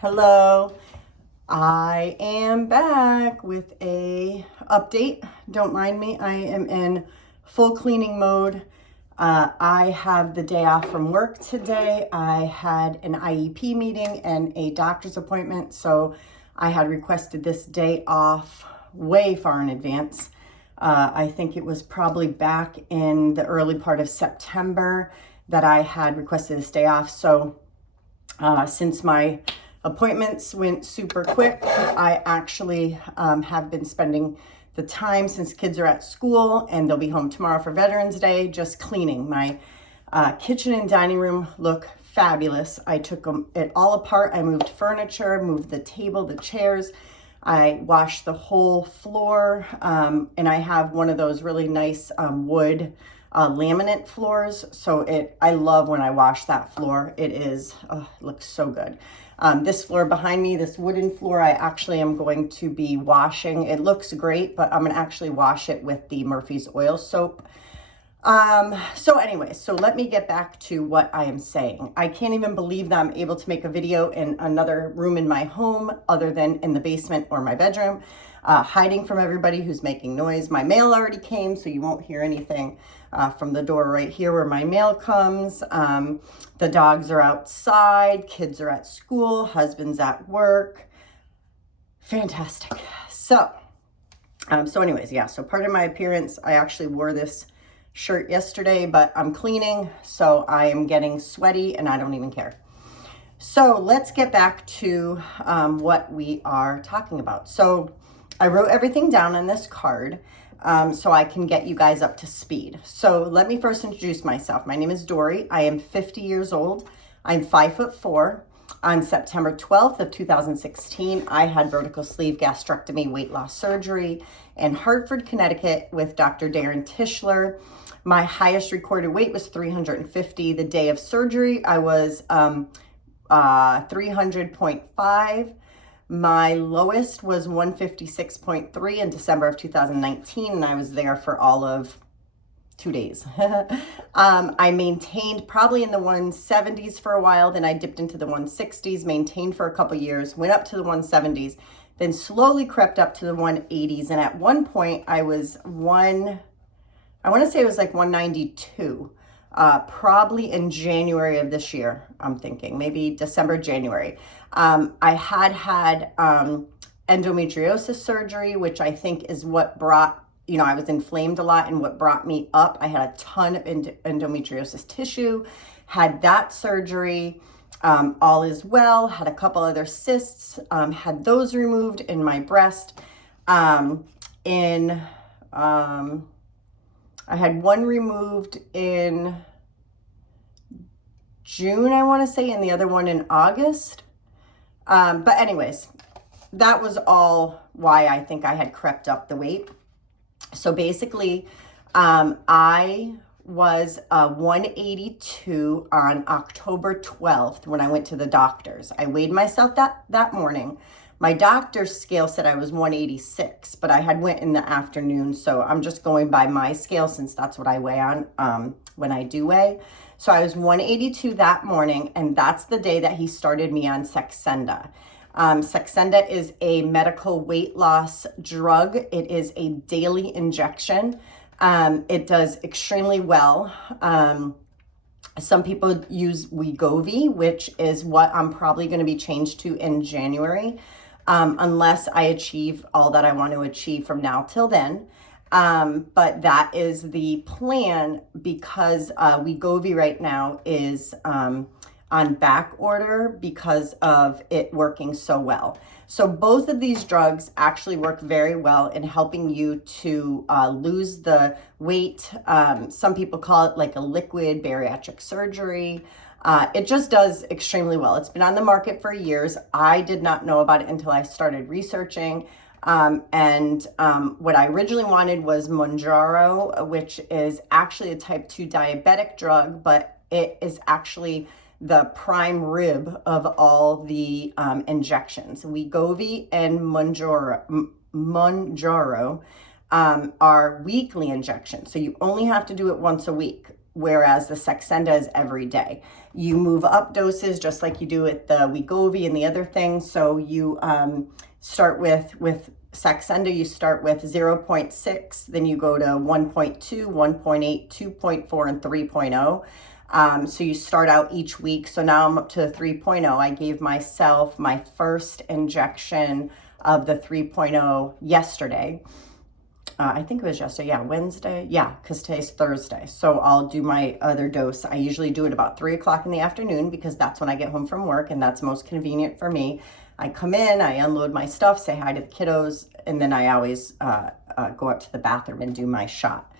Hello, I am back with a update. Don't mind me, I am in full cleaning mode. I have the day off from work today. I had an IEP meeting and a doctor's appointment, so I had requested this day off way far in advance. I think it was probably back in the early part of September that I had requested this day off. So since my appointments went super quick, I actually have been spending the time, since kids are at school and they'll be home tomorrow for Veterans Day, just cleaning. My kitchen and dining room look fabulous. I took it all apart. I moved furniture, moved the table, the chairs. I washed the whole floor, and I have one of those really nice wood laminate floors. So I love when I wash that floor. It looks so good. This floor behind me, this wooden floor, I actually am going to be washing. It looks great, but I'm gonna actually wash it with the Murphy's oil soap. So anyway, so let me get back to what I am saying. I can't even believe that I'm able to make a video in another room in my home other than in the basement or my bedroom, hiding from everybody who's making noise. My mail already came, so you won't hear anything from the door right here where my mail comes. The dogs are outside, kids are at school, husband's at work. Fantastic. So anyways, yeah, so part of my appearance, I actually wore this shirt yesterday, but I'm cleaning, so I am getting sweaty and I don't even care. So let's get back to what we are talking about. So I wrote everything down on this card so I can get you guys up to speed. So let me first introduce myself. My name is Dory. I am 50 years old. I'm 5'4". On September 12th of 2016, I had vertical sleeve gastrectomy weight loss surgery in Hartford, Connecticut with Dr. Darren Tischler. My highest recorded weight was 350. The day of surgery, I was 300.5. My lowest was 156.3 in December of 2019, and I was there for all of 2 days. I maintained probably in the 170s for a while, then I dipped into the 160s, maintained for a couple years, went up to the 170s, then slowly crept up to the 180s, and at one point I was I want to say it was like 192, probably in January of this year, I'm thinking, maybe December, January. I had endometriosis surgery, which I think is what brought, I was inflamed a lot and what brought me up. I had a ton of endometriosis tissue, had that surgery, all is well, had a couple other cysts, had those removed in my breast. I had one removed in June, I want to say, and the other one in August. But anyways, that was all why I think I had crept up the weight. So basically, I was 182 on October 12th when I went to the doctor's. I weighed myself that morning. My doctor's scale said I was 186, but I had went in the afternoon, so I'm just going by my scale since that's what I weigh on when I do weigh. So I was 182 that morning, and that's the day that he started me on Saxenda. Saxenda is a medical weight loss drug. It is a daily injection. It does extremely well. Some people use Wegovy, which is what I'm probably going to be changed to in January, unless I achieve all that I want to achieve from now till then. But that is the plan because Wegovy right now is on back order because of it working so well. So both of these drugs actually work very well in helping you to lose the weight. Some people call it like a liquid bariatric surgery. It just does extremely well. It's been on the market for years. I did not know about it until I started researching. What I originally wanted was Mounjaro, which is actually a type 2 diabetic drug, but it is actually the prime rib of all the injections. Wegovy and Mounjaro are weekly injections. So you only have to do it once a week. whereas the Saxenda is every day. You move up doses just like you do with the Wegovy and the other things. So you start with Saxenda, you start with 0.6, then you go to 1.2, 1.8, 2.4, and 3.0. So you start out each week. So now I'm up to 3.0. I gave myself my first injection of the 3.0 yesterday. I think it was yesterday, yeah, Wednesday, yeah, because today's Thursday. So I'll do my other dose. I usually do it about 3 o'clock in the afternoon because that's when I get home from work and that's most convenient for me. I come in, I unload my stuff, say hi to the kiddos, and then I always go up to the bathroom and do my shot.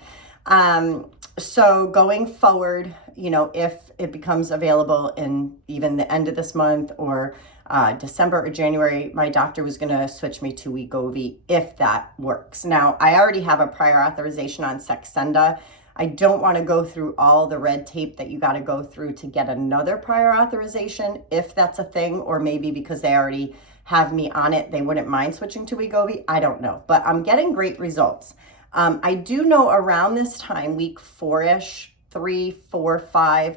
So going forward, you know, if it becomes available in even the end of this month or December or January, my doctor was going to switch me to Wegovy if that works. Now, I already have a prior authorization on Saxenda. I don't want to go through all the red tape that you got to go through to get another prior authorization, if that's a thing, or maybe because they already have me on it, they wouldn't mind switching to Wegovy. I don't know, but I'm getting great results. I do know around this time, week 4-ish, 3, 4, 5,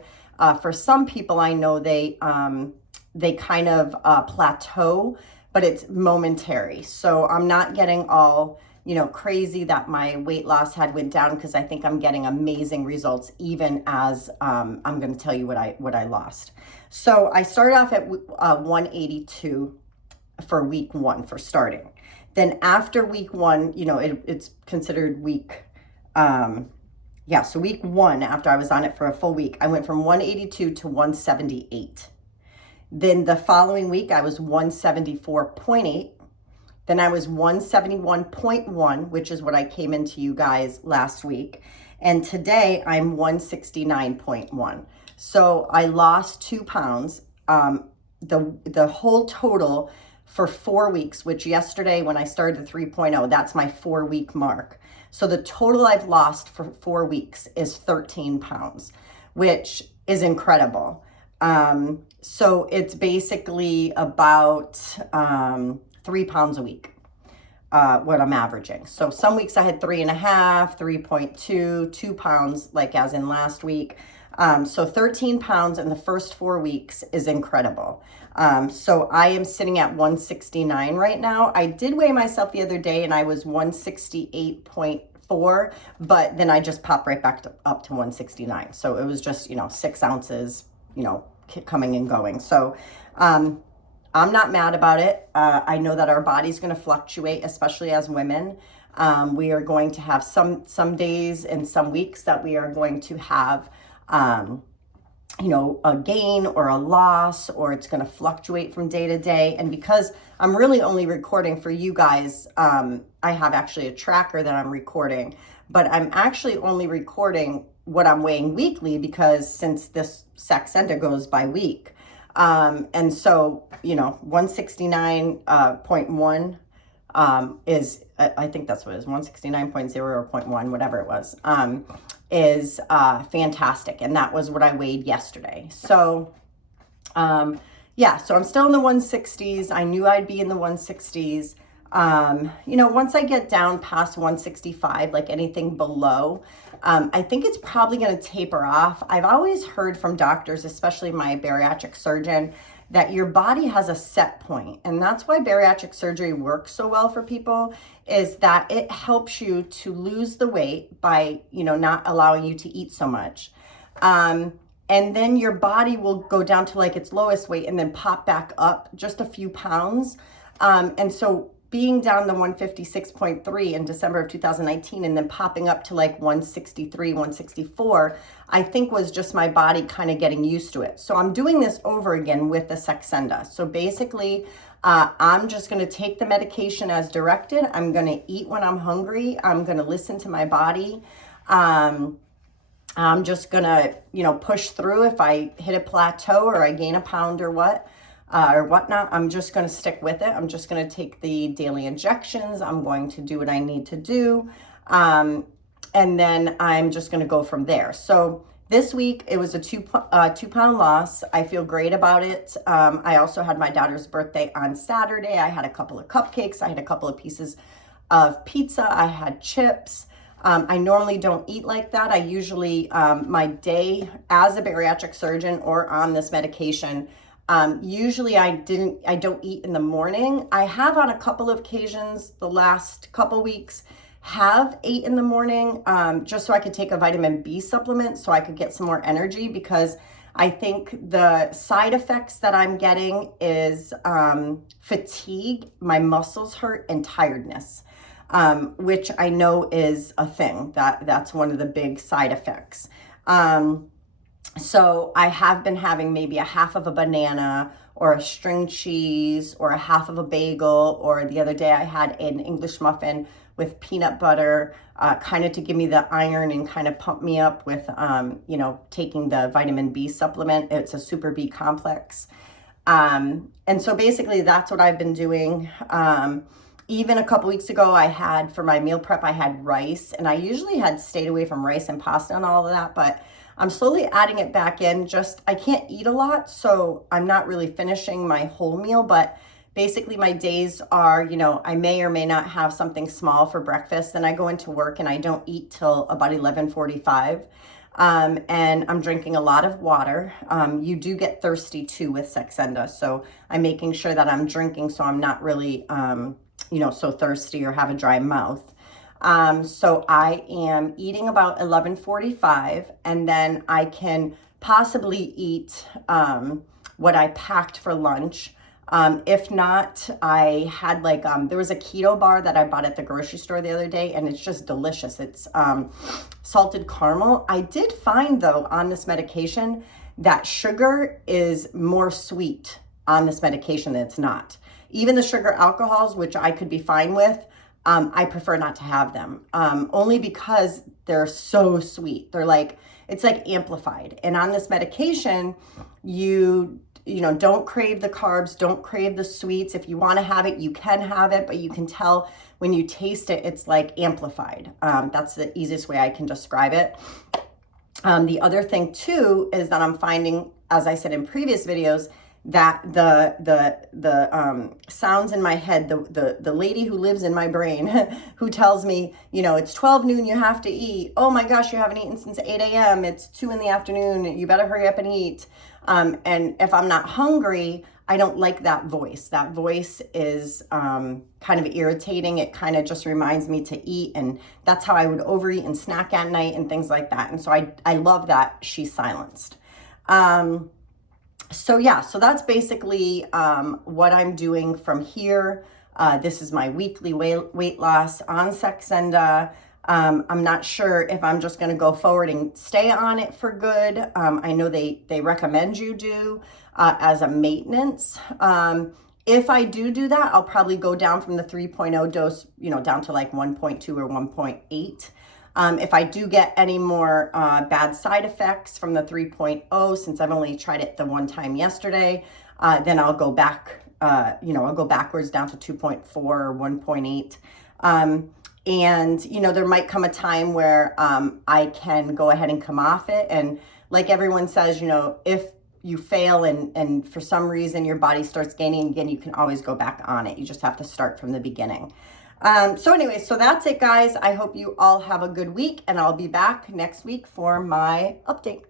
for some people I know they kind of plateau, but it's momentary. So I'm not getting all, you know, crazy that my weight loss went down, because I think I'm getting amazing results even as I'm going to tell you what I lost. So I started off at 182 for week 1 for starting. Then after week 1, you know, it's considered week, so week 1, after I was on it for a full week, I went from 182 to 178. Then the following week, I was 174.8. Then I was 171.1, which is what I came into you guys last week. And today I'm 169.1. So I lost 2 pounds. The whole total for 4 weeks, which yesterday when I started the 3.0, that's my 4-week mark. So the total I've lost for 4 weeks is 13 pounds, which is incredible. So it's basically about 3 pounds a week, what I'm averaging. So some weeks I had 3.5, 3.2, 2 pounds, like as in last week. So 13 pounds in the first 4 weeks is incredible. So I am sitting at 169 right now. I did weigh myself the other day and I was 168.4, but then I just popped right back up to 169. So it was just, 6 ounces, coming and going. So, I'm not mad about it. I know that our body's going to fluctuate, especially as women. We are going to have some days and some weeks that we are going to have, a gain or a loss, or it's going to fluctuate from day to day. And because I'm really only recording for you guys, I have actually a tracker that I'm recording, but I'm actually only recording what I'm weighing weekly, because since this Saxenda goes by week. And so, 169.1 is, I think that's what it is, 169.0 or 0.1, whatever it was, is fantastic. And that was what I weighed yesterday. So, so I'm still in the 160s. I knew I'd be in the 160s. Once I get down past 165, like anything below, I think it's probably going to taper off. I've always heard from doctors, especially my bariatric surgeon, that your body has a set point. And that's why bariatric surgery works so well for people, is that it helps you to lose the weight by, not allowing you to eat so much. And then your body will go down to like its lowest weight and then pop back up just a few pounds. And so being down to 156.3 in December of 2019 and then popping up to like 163, 164, I think was just my body kind of getting used to it. So I'm doing this over again with the Saxenda. So basically, I'm just going to take the medication as directed. I'm going to eat when I'm hungry. I'm going to listen to my body. I'm just going to, push through if I hit a plateau or I gain a pound or whatnot. I'm just going to stick with it. I'm just going to take the daily injections. I'm going to do what I need to do. And then I'm just going to go from there. So this week it was a 2-pound loss. I feel great about it. I also had my daughter's birthday on Saturday. I had a couple of cupcakes. I had a couple of pieces of pizza. I had chips. I normally don't eat like that. I usually, my day as a bariatric surgeon or on this medication, usually I don't eat in the morning. I have on a couple of occasions the last couple weeks have ate in the morning, just so I could take a vitamin B supplement so I could get some more energy, because I think the side effects that I'm getting is fatigue, my muscles hurt, and tiredness, which I know is a thing. That's one of the big side effects. So I have been having maybe a half of a banana or a string cheese or a half of a bagel, or the other day I had an English muffin with peanut butter, kind of to give me the iron and kind of pump me up with, you know, taking the vitamin B supplement. It's a super B complex. And so basically that's what I've been doing. Even a couple weeks ago, I had, for my meal prep, I had rice, and I usually had stayed away from rice and pasta and all of that, but I'm slowly adding it back in. Just, I can't eat a lot, so I'm not really finishing my whole meal, but basically my days are, you know, I may or may not have something small for breakfast, then I go into work and I don't eat till about 11:45. And I'm drinking a lot of water. You do get thirsty too with Saxenda, so I'm making sure that I'm drinking so I'm not really, you know, so thirsty or have a dry mouth. So I am eating about 11:45, and then I can possibly eat what I packed for lunch. If not, I had like, there was a keto bar that I bought at the grocery store the other day, and it's just delicious. It's salted caramel. I did find though on this medication that sugar is more sweet on this medication than it's not. Even the sugar alcohols, which I could be fine with, I prefer not to have them, only because they're so sweet. They're like, it's like amplified. And on this medication, you know, don't crave the carbs, don't crave the sweets. If you want to have it, you can have it, but you can tell when you taste it, it's like amplified. That's the easiest way I can describe it. The other thing too is that I'm finding, as I said in previous videos, that the sounds in my head, the lady who lives in my brain who tells me, you know, it's 12 noon, you have to eat. Oh my gosh, you haven't eaten since 8 a.m. It's 2 in the afternoon. You better hurry up and eat. And if I'm not hungry, I don't like that voice. That voice is kind of irritating. It kind of just reminds me to eat, and that's how I would overeat and snack at night and things like that. And so I love that she's silenced. So yeah, so that's basically what I'm doing from here. This is my weekly weight loss on Saxenda. I'm not sure if I'm just going to go forward and stay on it for good. I know they recommend you do as a maintenance. If I do that, I'll probably go down from the 3.0 dose, you know, down to like 1.2 or 1.8. If I do get any more bad side effects from the 3.0, since I've only tried it the one time yesterday, then I'll go back, you know, I'll go backwards down to 2.4 or 1.8. And, you know, there might come a time where I can go ahead and come off it. And like everyone says, you know, if you fail and for some reason your body starts gaining again, you can always go back on it. You just have to start from the beginning. So anyway, so that's it, guys. I hope you all have a good week, and I'll be back next week for my update.